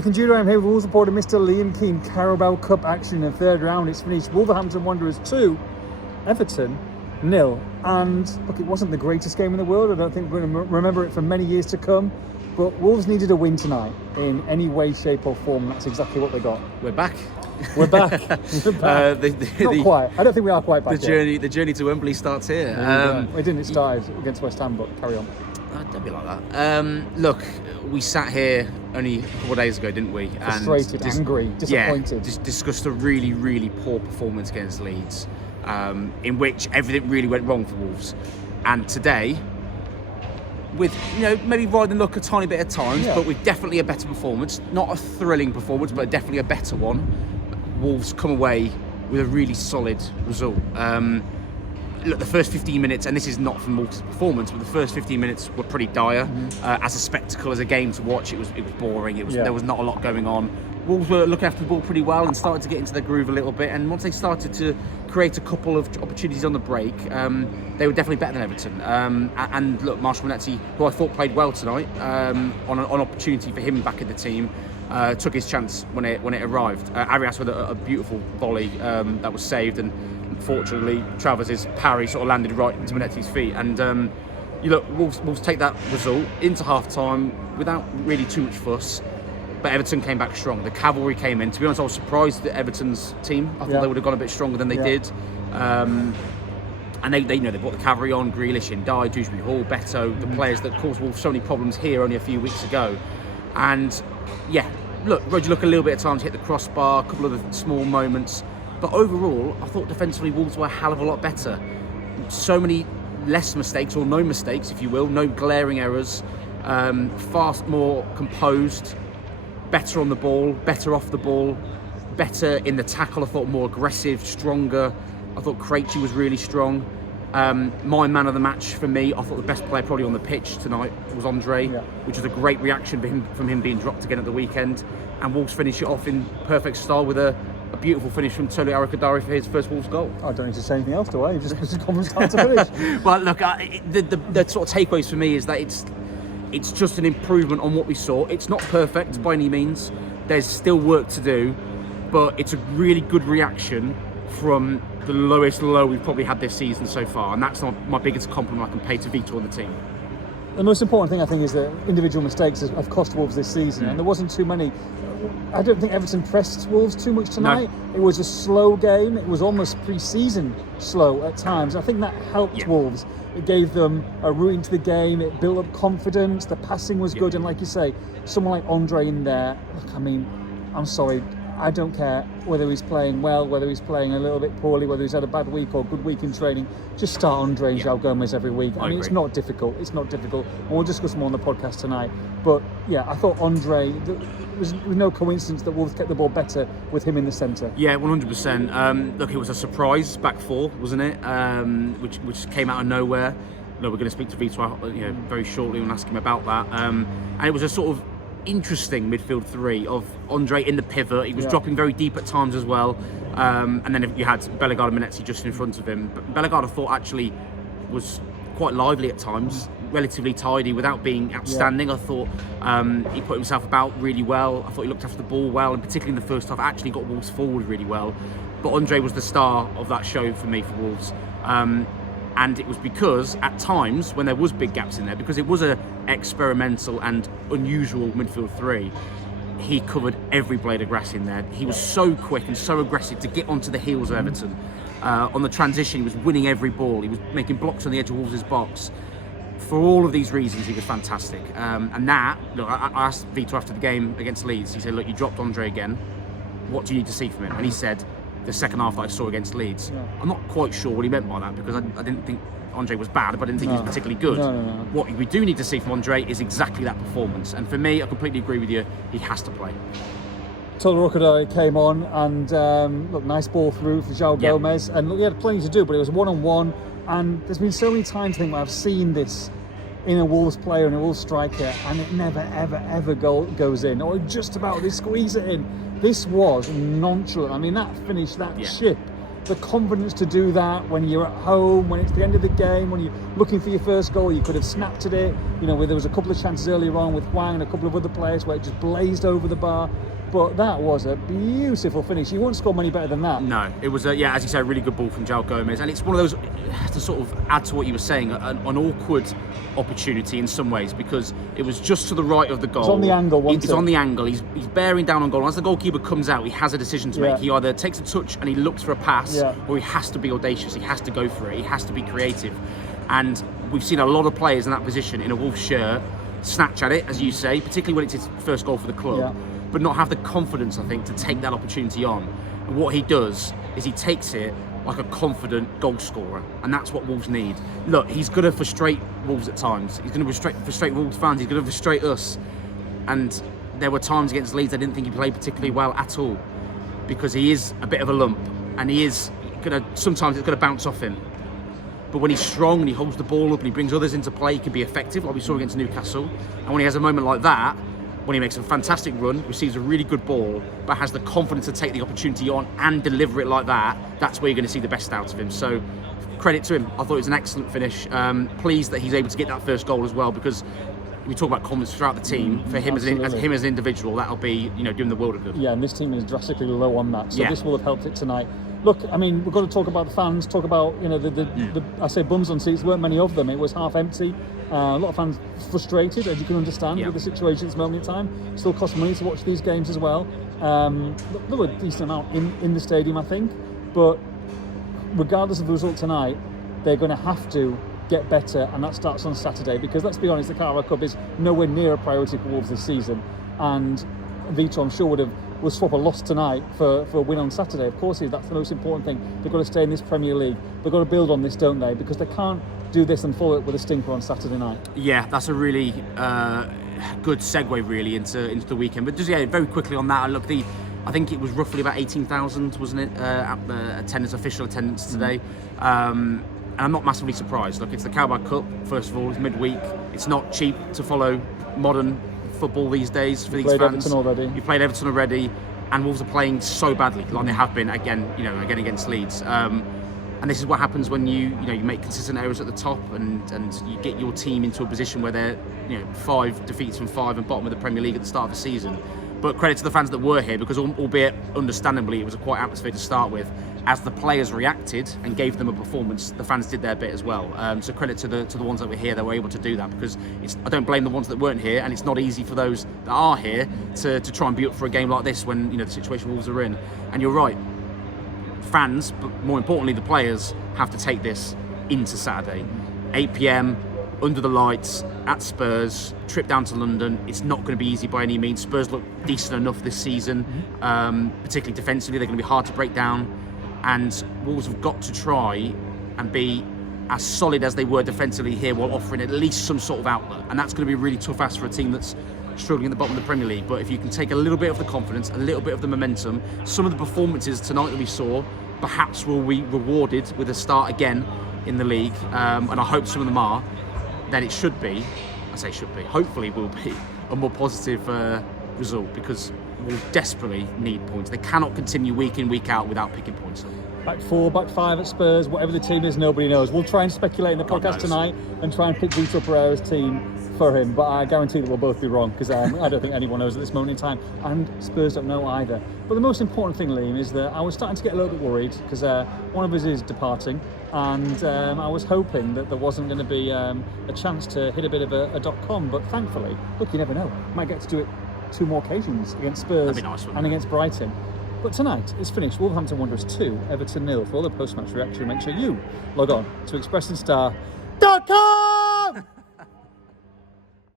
Nathan Judah, I'm here with Wolves reporter Mr. Liam Keane. Carabao Cup action in the third round. It's finished Wolverhampton Wanderers 2, Everton 0. And look, it wasn't the greatest game in the world. I don't think we're going to remember it for many years to come. But Wolves needed a win tonight in any way, shape or form. That's exactly what they got. We're back. We're back. We're back. Not quite. I don't think we are quite back The journey to Wembley starts here. It didn't. It started against West Ham, but carry on. Don't be like that. Look, we sat here only a couple of days ago, didn't we? Frustrated, angry, disappointed. Yeah, just discussed a really, really poor performance against Leeds, in which everything really went wrong for Wolves. And today, with maybe riding luck a tiny bit at times, but with definitely a better performance. Not a thrilling performance, but definitely a better one. Wolves come away with a really solid result. Look, the first 15 minutes, and this is not from Wolves' performance, but the first 15 minutes were pretty dire. As a spectacle, as a game to watch, it was boring. There was not a lot going on. Wolves were looking after the ball pretty well and started to get into the groove a little bit. And once they started to create a couple of opportunities on the break, they were definitely better than Everton. And look, Marshall Monetzi, who I thought played well tonight, on an opportunity for him back in the team, took his chance when it arrived. Arias with a beautiful volley that was saved, and unfortunately Travers' parry sort of landed right into Monetzi's feet. And Wolves take that result into half-time without really too much fuss. But Everton came back strong. The cavalry came in. To be honest, I was surprised at Everton's team. I thought they would have gone a bit stronger than they did. And they brought the cavalry on. Grealish, Ndai, Dewsbury Hall, Beto, the players that caused Wolves so many problems here only a few weeks ago. And Roger looked a little bit at times, hit the crossbar, a couple of the small moments. But overall, I thought defensively Wolves were a hell of a lot better. So many less mistakes, or no mistakes, if you will. No glaring errors. Fast, more composed. Better on the ball, better off the ball, better in the tackle. I thought more aggressive, stronger. I thought Krejci was really strong. My man of the match for me, I thought the best player probably on the pitch tonight was Andre, which was a great reaction from him being dropped again at the weekend. And Wolves finish it off in perfect style with a beautiful finish from Tolu Arakadari for his first Wolves goal. I don't need to say anything else, do I? You just come from start to finish. Well, look, the sort of takeaways for me is that it's just an improvement on what we saw. It's not perfect by any means. There's still work to do, but it's a really good reaction from the lowest low we've probably had this season so far, and that's my biggest compliment I can pay to Vitor and the team. The most important thing, I think, is that individual mistakes have cost Wolves this season, and there wasn't too many. I don't think Everton pressed Wolves too much tonight. No. It was a slow game. It was almost pre-season slow at times. I think that helped Wolves. It gave them a route into the game. It built up confidence. The passing was good. And like you say, someone like Andre in there, look, I mean, I'm sorry, I don't care whether he's playing well, whether he's playing a little bit poorly, whether he's had a bad week or good week in training. Just start Andre and João Gomez every week. I mean, it's not difficult. It's not difficult. And we'll discuss more on the podcast tonight. But yeah, I thought Andre, it was no coincidence that Wolves kept the ball better with him in the centre. Yeah, 100%. Look, it was a surprise back four, wasn't it? Which came out of nowhere. Look, we're going to speak to Vitor very shortly and ask him about that. And it was a sort of interesting midfield three of Andre in the pivot. He was dropping very deep at times as well. And then you had Bellegarde and Monetzi just in front of him. But Bellegarde, I thought, actually was quite lively at times, relatively tidy without being outstanding. I thought he put himself about really well. I thought he looked after the ball well, and particularly in the first half, actually got Wolves forward really well. But Andre was the star of that show for me for Wolves. And it was because, at times, when there was big gaps in there, because it was an experimental and unusual midfield three, he covered every blade of grass in there. He was so quick and so aggressive to get onto the heels of Everton. On the transition, he was winning every ball. He was making blocks on the edge of Wolves' box. For all of these reasons, he was fantastic. And that, look, I asked Vitor after the game against Leeds. He said, look, you dropped Andre again. What do you need to see from him? And he said, the second half that I saw against Leeds. I'm not quite sure what he meant by that, because I didn't think Andre was bad, but I didn't think he was particularly good. No. What we do need to see from Andre is exactly that performance. And for me, I completely agree with you. He has to play. Tolu Arakadari came on and look, nice ball through for João Gomez, and look, he had plenty to do, but it was one-on-one. And there's been so many times, I think, where I've seen this in a Wolves player and a Wolves striker, and it never, ever goes in, or just about they squeeze it in. This was nonchalant. I mean, that finish, that chip the confidence to do that when you're at home, when it's the end of the game, when you're looking for your first goal. You could have snapped at it, where there was a couple of chances earlier on with Hwang and a couple of other players where it just blazed over the bar. But that was a beautiful finish. You won't score many better than that. No, it was, as you said, a really good ball from João Gomez. And it's one of those, to sort of add to what you were saying, an awkward opportunity in some ways, because it was just to the right of the goal. It's on the angle, It's on the angle. He's bearing down on goal. As the goalkeeper comes out, he has a decision to make. He either takes a touch and he looks for a pass, or he has to be audacious. He has to go for it. He has to be creative. And we've seen a lot of players in that position in a Wolves shirt snatch at it, as you say, particularly when it's his first goal for the club. But not have the confidence, I think, to take that opportunity on. And what he does is he takes it like a confident goal scorer, and that's what Wolves need. Look, he's going to frustrate Wolves at times. He's going to frustrate Wolves fans. He's going to frustrate us. And there were times against Leeds I didn't think he played particularly well at all, because he is a bit of a lump, and he is going to, sometimes it's going to bounce off him. But when he's strong and he holds the ball up and he brings others into play, he can be effective, like we saw against Newcastle. And when he has a moment like that, when he makes a fantastic run, receives a really good ball, but has the confidence to take the opportunity on and deliver it like that, that's where you're going to see the best out of him. So credit to him. I thought it was an excellent finish. Pleased that he's able to get that first goal as well, because we talk about confidence throughout the team. For him as an individual, that'll be doing the world of good. Yeah, and this team is drastically low on that, so this will have helped it tonight. Look, I mean, we've got to talk about the fans, talk about, the I say bums on seats, weren't many of them. It was half empty. A lot of fans frustrated, as you can understand, with the situation at this moment in time. Still costs money to watch these games as well. There were a decent amount in the stadium, I think. But regardless of the result tonight, they're going to have to get better, and that starts on Saturday, because let's be honest, the Carabao Cup is nowhere near a priority for Wolves this season. And Vito, I'm sure, will swap a loss tonight for a win on Saturday. Of course, that's the most important thing. They've got to stay in this Premier League. They've got to build on this, don't they? Because they can't do this and follow it with a stinker on Saturday night. Yeah, that's a really good segue, really, into the weekend. But just very quickly on that, I think it was roughly about 18,000, wasn't it? Official attendance today. And I'm not massively surprised. Look, it's the Carabao Cup. First of all, it's midweek. It's not cheap to follow modern football these days for these fans. You've played Everton already, and Wolves are playing so badly, like they have been again against Leeds. And this is what happens when you make consistent errors at the top, and you get your team into a position where they're 5 defeats from 5 and bottom of the Premier League at the start of the season. But credit to the fans that were here, because albeit understandably it was a quiet atmosphere to start with. As the players reacted and gave them a performance, the fans did their bit as well. So credit to the ones that were here that were able to do that, because I don't blame the ones that weren't here, and it's not easy for those that are here to try and be up for a game like this when the situation Wolves are in. And you're right, fans, but more importantly the players, have to take this into Saturday. 8 p.m, under the lights, at Spurs, trip down to London. It's not going to be easy by any means. Spurs look decent enough this season, particularly defensively. They're going to be hard to break down, and Wolves have got to try and be as solid as they were defensively here, while offering at least some sort of outlet. And that's going to be a really tough ask for a team that's struggling at the bottom of the Premier League. But if you can take a little bit of the confidence, a little bit of the momentum, some of the performances tonight that we saw perhaps will be rewarded with a start again in the league, and I hope some of them are, then it should be, hopefully will be a more positive result, because we desperately need points. They cannot continue week in, week out without picking points up. Back 4, back 5 at Spurs, whatever the team is, nobody knows. We'll try and speculate in the podcast tonight and try and pick Vito Pereira's team for him, but I guarantee that we'll both be wrong, because I don't think anyone knows at this moment in time, and Spurs don't know either. But the most important thing, Liam, is that I was starting to get a little bit worried, because one of us is departing, and I was hoping that there wasn't going to be a chance to hit a bit of a .com, but thankfully, look, you never know, might get to do it 2 more occasions against Spurs and against Brighton. But tonight, it's finished. Wolverhampton Wanderers 2, Everton 0. For all the post-match reaction, make sure you log on to expressinStar.com!